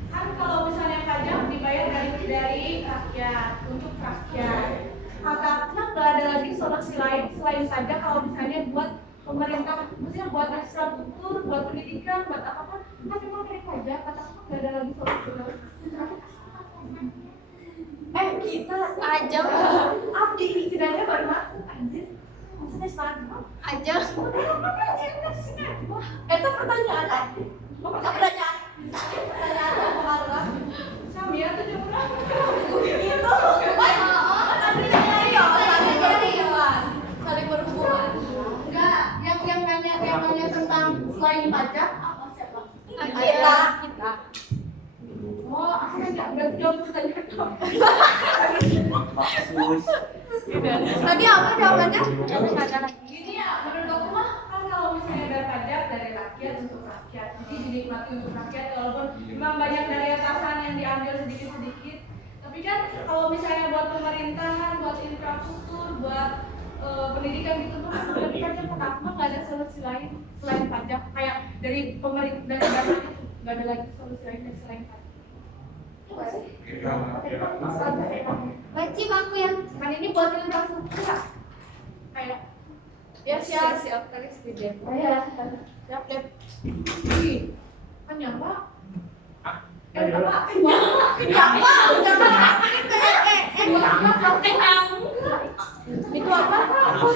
Kan kalau misalnya pajak dibayar dari rakyat untuk rakyat. Karena nggak ada lagi solusi lain selain pajak kalau misalnya buat pemerintah, maksudnya buat infrastruktur, buat pendidikan, buat apapun, kan memang dari pajak, kata aku nggak ada lagi solusi lain. Kita Aja. abdi istilahnya baru masuk anjir. Maksudnya sekarang Aja. itu pertanyaan aku. Pertanyaan apa? Samia tuh dia pernah itu. Saling berhubungan. Enggak, yang nanya tentang selain pajak apa siapa? Kita. Oh, aku nggak jawab pertanyaan kamu. Tadi apa jawabannya? Gini ya, menurut aku mah kan kalau misalnya ada pajak dari rakyat untuk rakyat, jadi dinikmati untuk rakyat walaupun memang banyak dari atasan yang diambil sedikit-sedikit. Tapi kan kalau misalnya buat pemerintahan, buat infrastruktur, buat pendidikan gitu tuh lebih pajak kata aku mah nggak ada solusi lain selain pajak kayak dari pemerintah dari dana itu nggak ada lagi solusi lain dari selain pajak. Wajib aku yang Kan ini buat infrastruktur ya? Kayak ya siap tadi setuju. siap deh. Ih, kan nyapa? Itu apa? Kalau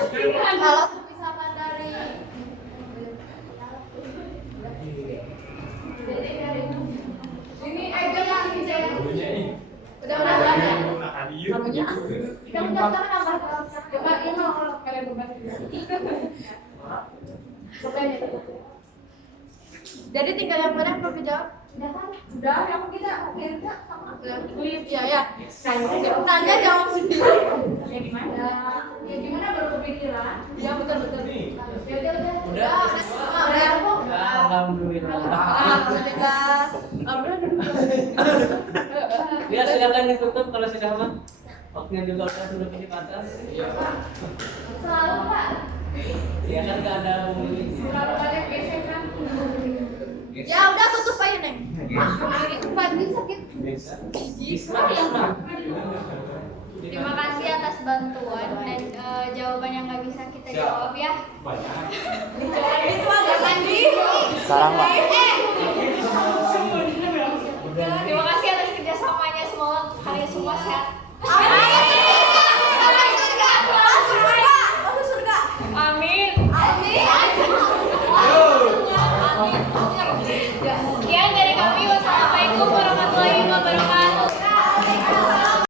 misalkan dari Ini aja yang ini. Udah. Namanya. Kamu jangan nambah. Coba ini kalau kalian beban. Jadi tinggal yang mana yang perlu jawab? Udah, yang kita sama Klip ya. Tanya jawab sendiri. Ya gimana? Ya gimana baru kepikiran? Ya betul. Ya udah. Alhamdulillah. Ya silakan ditutup kalau sudah mah. Waktunya juga sudah di batas. Selalu Pak. Ya kan nggak ada pemilih. Selalu banyak gesekan. Ya udah tutup aja Neng. Badan sakit. Isma. Terima kasih atas bantuan dan jawaban yang nggak bisa kita jawab ya. Itu ada lagi. Sekarang Pak. Terima kasih atas kerjasamanya, semoga kalian semua sehat. Amin. Sekian dari kami, wassalamualaikum warahmatullahi wabarakatuh.